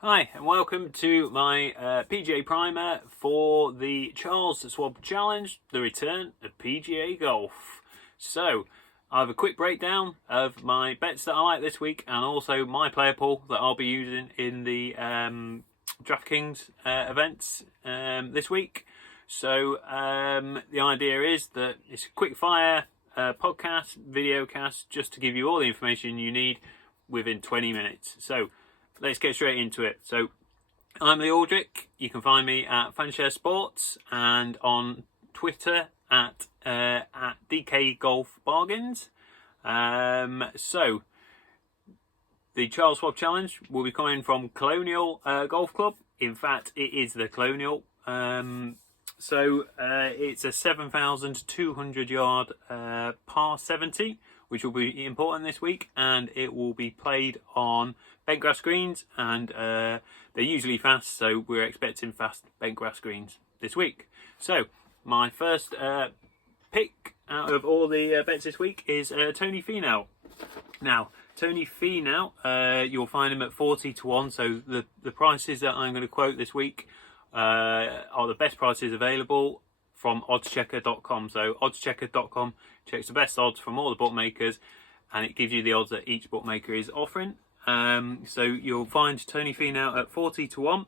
Hi and welcome to my PGA primer for the Charles Schwab Challenge, the return of PGA Golf. So I have a quick breakdown of my bets that I like this week and also my player pool that I'll be using in the Draftkings events this week. So the idea is that it's a quick fire podcast, video cast, just to give you all the information you need within 20 minutes. So let's get straight into it. So I'm Lee Aldrich. You can find me at Fanshare Sports and on Twitter at DK Golf Bargains. So the Charles Schwab Challenge will be coming from Colonial Golf Club. In fact, it is the Colonial. It's a 7,200 yard par 70, which will be important this week, and it will be played on bent grass greens, and they're usually fast, so we're expecting fast bent grass greens this week. So my first pick out of all the bets this week is Tony Finau. Now, Tony Finau, you'll find him at 40 to 1, so the prices that I'm going to quote this week are the best prices available from oddschecker.com. So oddschecker.com checks the best odds from all the bookmakers, and it gives you the odds that each bookmaker is offering. So you'll find Tony Finau at 40 to 1,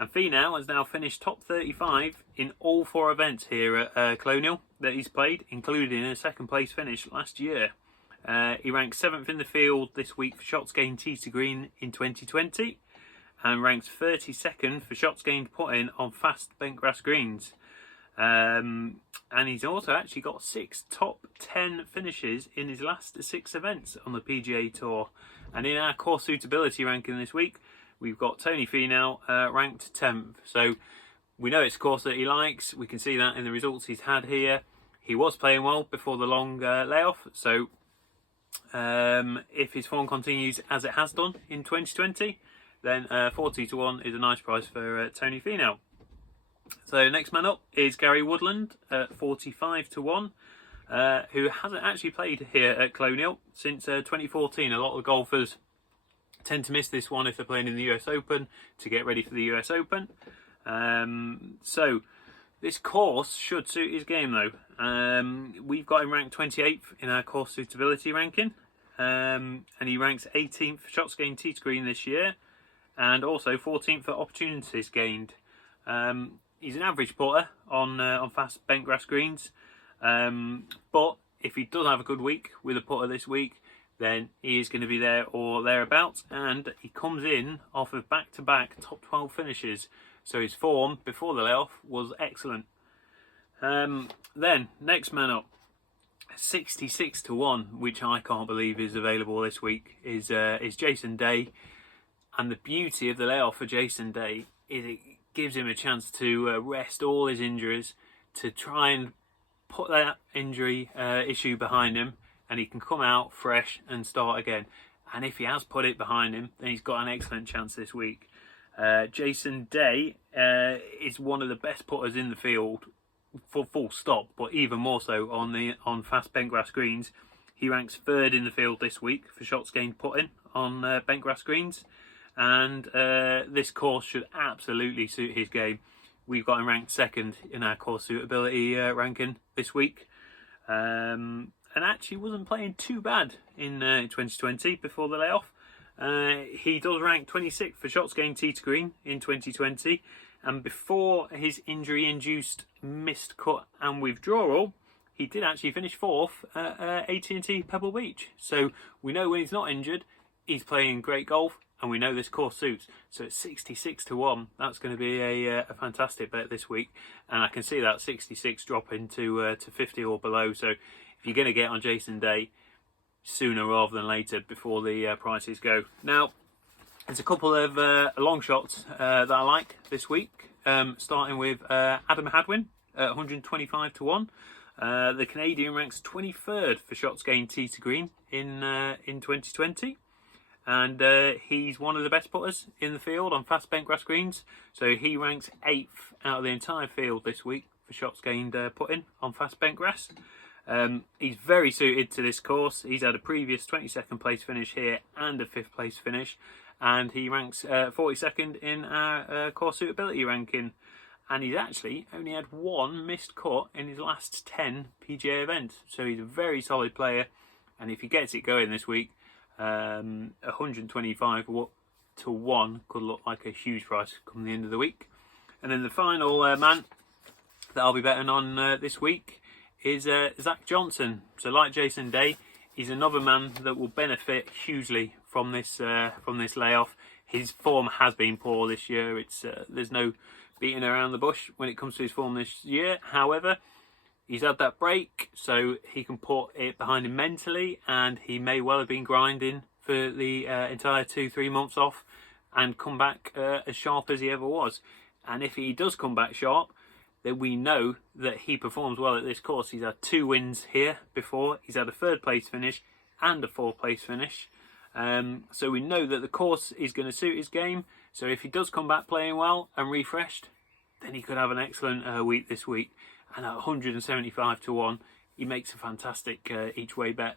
and Finau has now finished top 35 in all 4 events here at Colonial that he's played, including a second place finish last year. He ranks 7th in the field this week for shots gained tee to green in 2020, and ranks 32nd for shots gained putting on fast bent grass greens. And he's also actually got 6 top 10 finishes in his last 6 events on the PGA Tour. And in our course suitability ranking this week, we've got Tony Finau ranked 10th. So we know it's a course that he likes. We can see that in the results he's had here. He was playing well before the long layoff. So if his form continues as it has done in 2020, then 40 to 1 is a nice price for Tony Finau. So next man up is Gary Woodland at 45 to 1, who hasn't actually played here at Colonial since 2014. A lot of golfers tend to miss this one if they're playing in the US Open to get ready for the US Open. So this course should suit his game though. We've got him ranked 28th in our course suitability ranking, and he ranks 18th for shots gained tee to green this year, and also 14th for opportunities gained. He's an average putter on fast bent grass greens, but if he does have a good week with a putter this week, then he is going to be there or thereabouts, and he comes in off of back-to-back top 12 finishes, so his form before the layoff was excellent. Then next man up, 66 to 1, which I can't believe is available this week, is Jason Day. And the beauty of the layoff for Jason Day is it gives him a chance to rest all his injuries, to try and put that injury issue behind him, and he can come out fresh and start again. And if he has put it behind him, then he's got an excellent chance this week. Jason Day is one of the best putters in the field, for full stop, but even more so on fast bent grass greens. He ranks 3rd in the field this week for shots gained putting on bent grass greens. And this course should absolutely suit his game. We've got him ranked 2nd in our course suitability ranking this week, and actually wasn't playing too bad in 2020 before the layoff. He does rank 26th for shots gained tee to green in 2020, and before his injury-induced missed cut and withdrawal, he did actually finish 4th at AT&T Pebble Beach. So we know when he's not injured, he's playing great golf. And we know this course suits. So it's 66 to 1. That's going to be a fantastic bet this week. And I can see that 66 dropping to 50 or below. So if you're going to get on Jason Day, sooner rather than later before the prices go. Now, there's a couple of long shots that I like this week. Starting with Adam Hadwin at 125 to 1. The Canadian ranks 23rd for shots gained tee to green in 2020. And he's one of the best putters in the field on fast bent grass greens. So he ranks 8th out of the entire field this week for shots gained putting on fast bent grass. He's very suited to this course. He's had a previous 22nd place finish here and a 5th place finish. and he ranks 42nd in our course suitability ranking. And he's actually only had one missed cut in his last 10 PGA events. So he's a very solid player. And if he gets it going this week, 125 to 1 could look like a huge price come the end of the week. And then the final man that I'll be betting on this week is Zach Johnson. So like Jason Day, he's another man that will benefit hugely from this layoff. His form has been poor this year. There's no beating around the bush when it comes to his form this year. However, he's had that break, so he can put it behind him mentally, and he may well have been grinding for the entire 2-3 months off and come back as sharp as he ever was. And if he does come back sharp, then we know that he performs well at this course. He's had 2 wins here before. He's had a 3rd place finish and a 4th place finish. So we know that the course is going to suit his game. So if he does come back playing well and refreshed, then he could have an excellent week this week. And at 175 to 1, he makes a fantastic each way bet.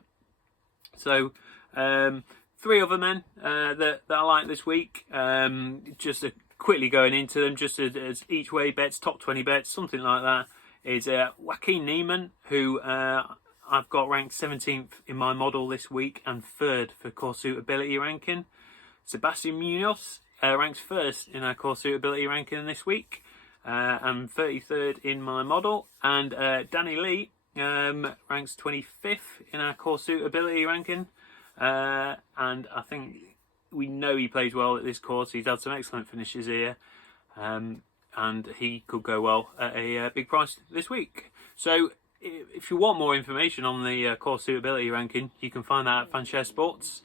So 3 other men that I like this week. Just quickly going into them, just as each way bets, top 20 bets, something like that, is Joaquin Niemann, who I've got ranked 17th in my model this week and 3rd for course suitability ranking. Sebastian Munoz ranks 1st in our course suitability ranking this week, and 33rd in my model. And Danny Lee ranks 25th in our course suitability ranking, and I think we know he plays well at this course. He's had some excellent finishes here, and he could go well at a big price this week. So if you want more information on the course suitability ranking, you can find that at Fanshare Sports.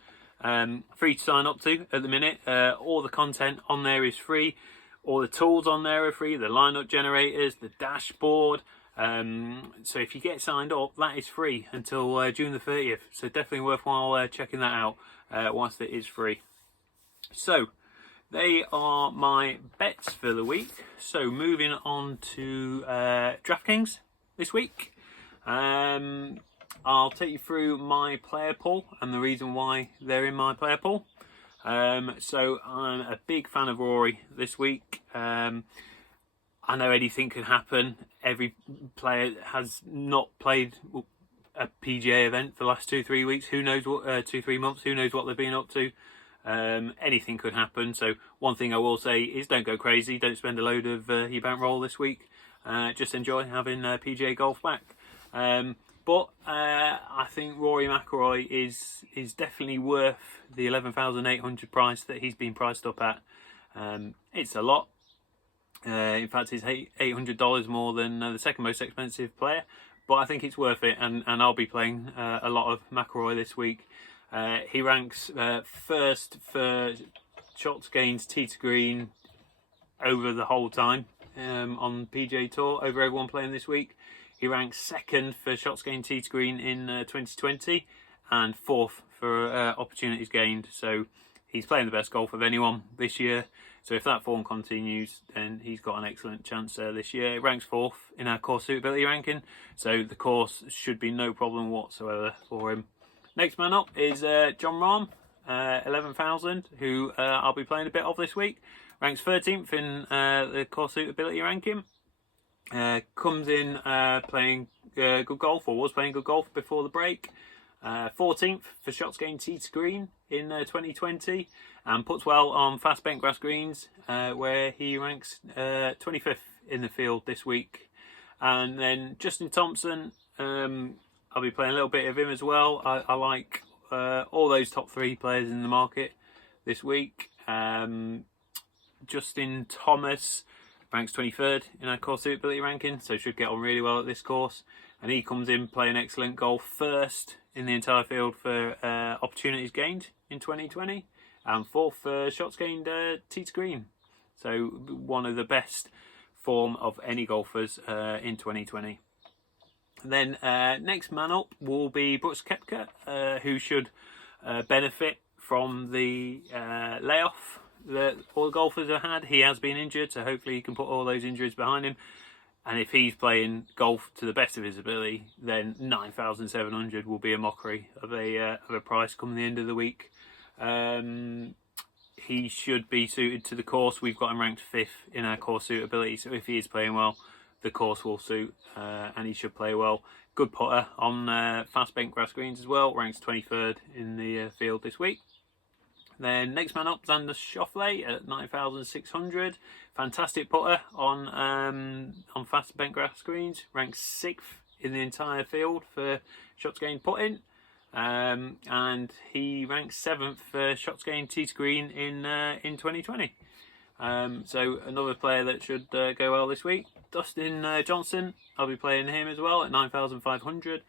Free to sign up to at the minute. All the content on there is free. All the tools on there are free. The lineup generators, the dashboard. So if you get signed up, that is free until June the 30th. So definitely worthwhile checking that out whilst it is free. So they are my bets for the week. So moving on to DraftKings this week. I'll take you through my player pool and the reason why they're in my player pool. So I'm a big fan of Rory this week. I know anything can happen. Every player has not played a PGA event for the last 2-3 weeks. Who knows what 2-3 months? Who knows what they've been up to? Anything could happen. So one thing I will say is don't go crazy. Don't spend a load of your bankroll this week. Just enjoy having PGA golf back. But I think Rory McIlroy is definitely worth the 11,800 price that he's been priced up at. It's a lot. In fact, it's $800 more than the second most expensive player. But I think it's worth it, and I'll be playing a lot of McIlroy this week. He ranks 1st for shots gained tee to green over the whole time on PGA Tour, over everyone playing this week. He ranks 2nd for shots gained tee to green in 2020 and 4th for opportunities gained. So he's playing the best golf of anyone this year. So if that form continues, then he's got an excellent chance this year. He ranks 4th in our course suitability ranking. So the course should be no problem whatsoever for him. Next man up is John Rahm, 11,000, who I'll be playing a bit of this week. Ranks 13th in the course suitability ranking. Comes in playing good golf, or was playing good golf before the break. 14th for shots gained tee to green in 2020, and puts well on fast bent grass greens, where he ranks 25th in the field this week. And then Justin Thompson, I'll be playing a little bit of him as well. I like all those top 3 players in the market this week. Justin Thomas ranks 23rd in our course suitability ranking, so should get on really well at this course. And he comes in playing excellent golf, 1st in the entire field for opportunities gained in 2020, and 4th for shots gained tee to green. So one of the best form of any golfers in 2020. Then next man up will be Brooks Koepka, who should benefit from the layoff that all the golfers have had. He has been injured, so hopefully he can put all those injuries behind him. And if he's playing golf to the best of his ability, then 9,700 will be a mockery of a price come the end of the week. he should be suited to the course. We've got him ranked 5th in our course suitability, so if he is playing well, the course will suit, and he should play well. Good putter on fast bent grass greens as well, ranks 23rd in the field this week. Then next man up, Xander Schauffele at 9,600. Fantastic putter on fast bent grass greens, ranks 6th in the entire field for shots gained putting. And he ranks 7th for shots gained tee to green in 2020. So another player that should go well this week. Dustin Johnson, I'll be playing him as well at 9,500.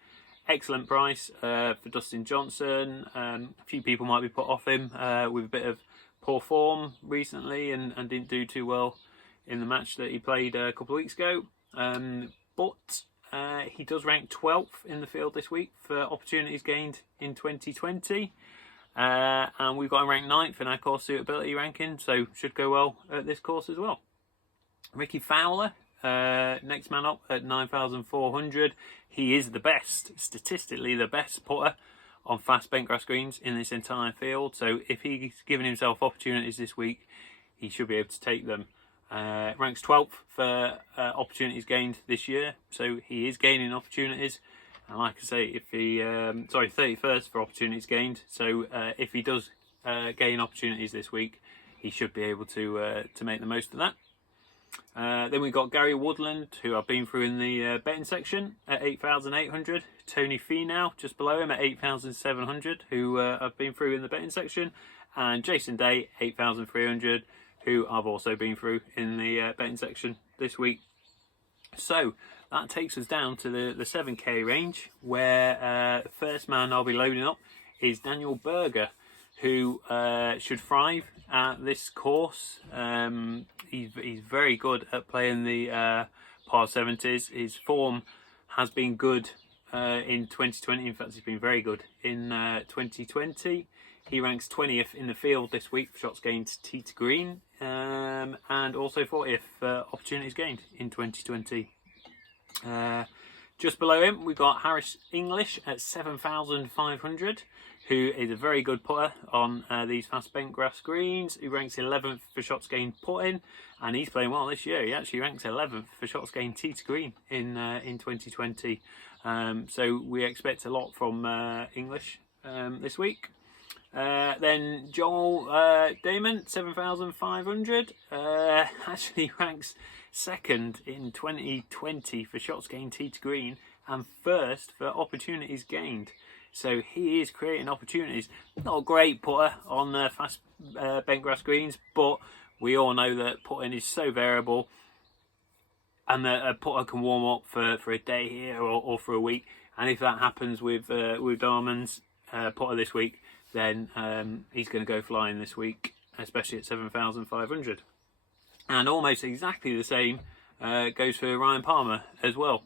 Excellent price for Dustin Johnson. A few people might be put off him with a bit of poor form recently and didn't do too well in the match that he played a couple of weeks ago. But he does rank 12th in the field this week for opportunities gained in 2020. And we've got him ranked 9th in our course suitability ranking, so should go well at this course as well. Rickie Fowler, next man up at 9,400. He is the best, statistically the best putter on fast bent grass greens in this entire field. So if he's given himself opportunities this week, he should be able to take them. Ranks 12th for opportunities gained this year, so he is gaining opportunities. And like I say, if he 31st for opportunities gained. So if he does gain opportunities this week, he should be able to make the most of that. Then we've got Gary Woodland, who I've been through in the betting section at 8,800. Tony Finau just below him at 8,700, who I've been through in the betting section, and Jason Day 8,300, who I've also been through in the betting section this week. So that takes us down to the 7k range, where the first man I'll be loading up is Daniel Berger, who should thrive at this course. He's very good at playing the par 70s. His form has been good in 2020. In fact, he's been very good in 2020. He ranks 20th in the field this week for shots gained tee to green, and also 40th for opportunities gained in 2020. Just below him, we've got Harris English at 7,500, who is a very good putter on these fast bent grass greens. He ranks 11th for shots gained putting, and he's playing well this year. He actually ranks 11th for shots gained tee to green in 2020. So we expect a lot from English this week. Then Joel Dahmen, 7,500, actually ranks 2nd in 2020 for shots gained tee to green and 1st for opportunities gained. So he is creating opportunities. Not a great putter on fast bent grass greens, but we all know that putting is so variable, and that a putter can warm up for a day here or for a week. And if that happens with Dahmen's putter this week, then he's going to go flying this week, especially at 7,500. And almost exactly the same goes for Ryan Palmer as well.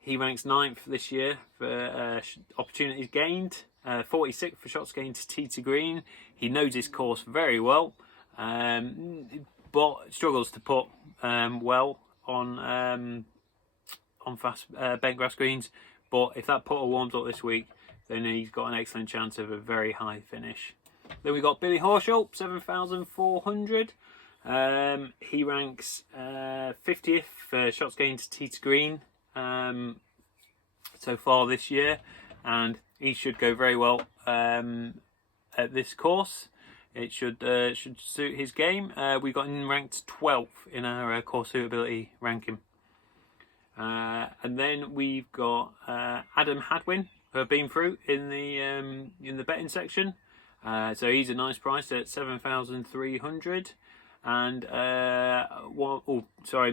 He ranks 9th this year for opportunities gained, 46th for shots gained to tee to green. He knows his course very well, but struggles to put well on fast bent grass greens. But if that putter warms up this week, then he's got an excellent chance of a very high finish. Then we've got Billy Horschel, 7,400. He ranks 50th for shots gained to tee to green so far this year, and he should go very well at this course. It should suit his game. We got him ranked 12th in our course suitability ranking. And then we've got Adam Hadwin, who I've been through in the betting section. So he's a nice price at 7,300. And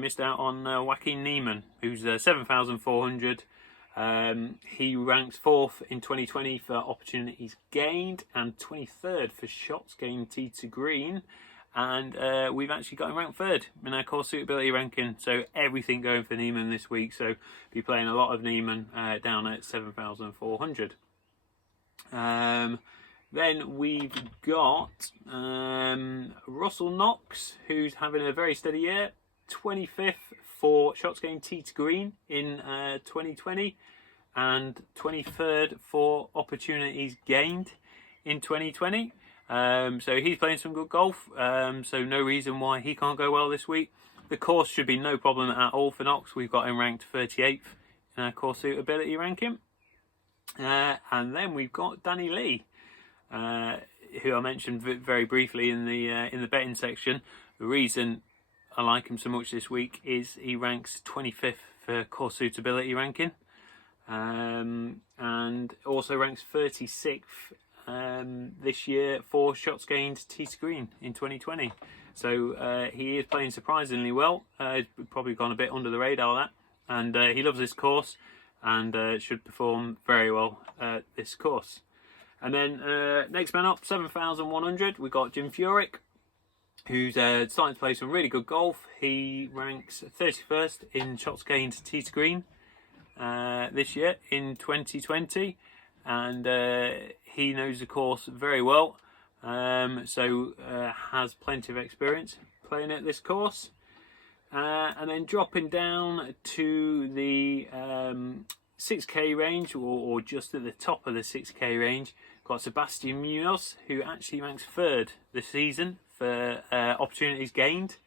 missed out on Joaquin Niemann, who's 7,400. He ranks 4th in 2020 for opportunities gained and 23rd for shots gained tee to green. And we've actually got him ranked 3rd in our course suitability ranking. So everything going for Niemann this week. So be playing a lot of Niemann down at 7,400. Then we've got Russell Knox, who's having a very steady year, 25th for shots gained tee to green in 2020 and 23rd for opportunities gained in 2020. So he's playing some good golf. So no reason why he can't go well this week. The course should be no problem at all for Knox. We've got him ranked 38th in our course suitability ranking. And then we've got Danny Lee, who I mentioned very briefly in the betting section. The reason I like him so much this week is he ranks 25th for course suitability ranking, and also ranks 36th this year for shots gained tee to green in 2020. So he is playing surprisingly well. He's probably gone a bit under the radar, that, and he loves this course and should perform very well at this course. And then next man up, 7,100, we've got Jim Furyk, who's starting to play some really good golf. He ranks 31st in shots gained tee to green this year in 2020, and he knows the course very well, so has plenty of experience playing at this course. And then dropping down to the 6k range, or just at the top of the 6k range, got Sebastian Munoz, who actually ranks 3rd this season for opportunities gained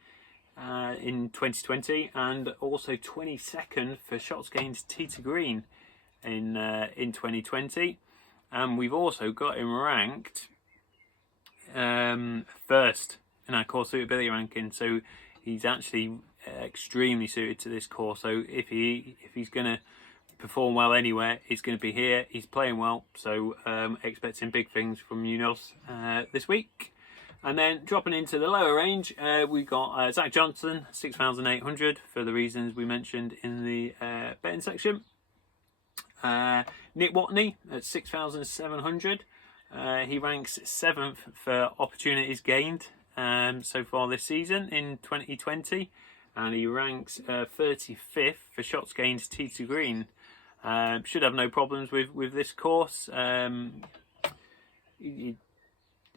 in 2020, and also 22nd for shots gained tee to green in 2020. And we've also got him ranked 1st in our course suitability ranking. So he's actually extremely suited to this course. So if he's going to perform well anywhere, he's going to be here. He's playing well, so expecting big things from Munoz this week. And then dropping into the lower range, we got Zach Johnson, 6,800, for the reasons we mentioned in the betting section. Nick Watney at 6,700. He ranks 7th for opportunities gained so far this season in 2020, and he ranks 35th for shots gained tee to green. Should have no problems with this course.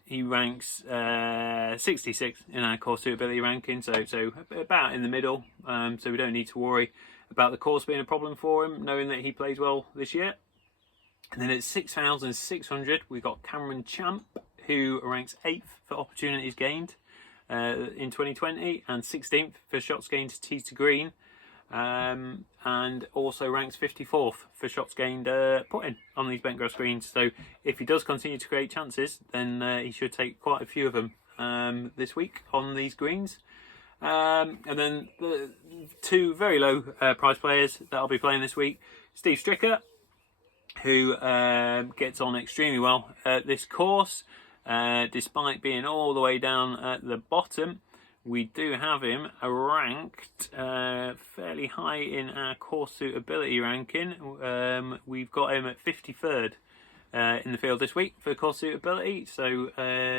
He ranks 66th in our course suitability ranking, so about in the middle. So we don't need to worry about the course being a problem for him, knowing that he plays well this year. And then at 6,600, we've got Cameron Champ, who ranks 8th for opportunities gained in 2020, and 16th for shots gained tee to green, and also ranks 54th for shots gained putting on these bent grass greens. So if he does continue to create chances, then he should take quite a few of them this week on these greens. And then the two very low price players that I'll be playing this week: Steve Stricker, who gets on extremely well at this course, despite being all the way down at the bottom. We do have him ranked fairly high in our course suitability ranking. We've got him at 53rd in the field this week for course suitability, so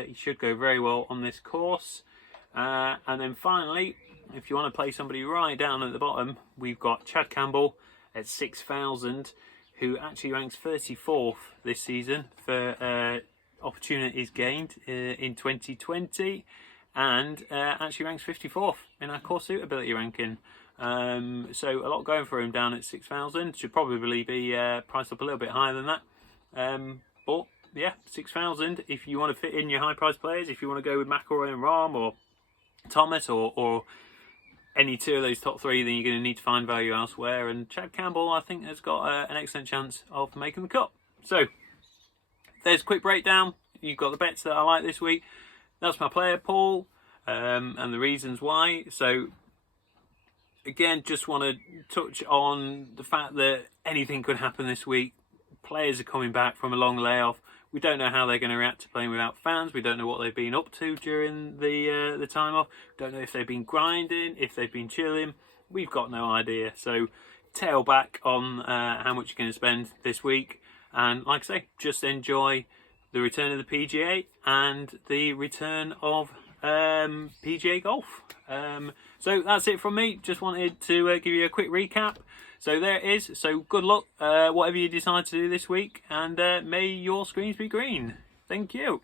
he should go very well on this course. And then finally, if you want to play somebody right down at the bottom, we've got Chad Campbell at 6,000, who actually ranks 34th this season for opportunities gained in 2020, and actually ranks 54th in our course suitability ranking. So a lot going for him down at 6,000. Should probably be priced up a little bit higher than that. But yeah, 6,000. If you want to fit in your high price players, if you want to go with McIlroy and Rahm, or Thomas, or any two of those top three, then you're going to need to find value elsewhere. And Chad Campbell, I think, has got an excellent chance of making the cut. So there's a quick breakdown. You've got the bets that I like this week. That's my player pool, and the reasons why. So again, just want to touch on the fact that anything could happen this week. Players are coming back from a long layoff. We don't know how they're going to react to playing without fans. We don't know what they've been up to during the time off. Don't know if they've been grinding, if they've been chilling. We've got no idea. So tail back on how much you're going to spend this week. And like I say, just enjoy the return of the PGA and the return of PGA golf. So that's it from me. Just wanted to give you a quick recap. So there it is. So good luck, whatever you decide to do this week, and may your screens be green. Thank you.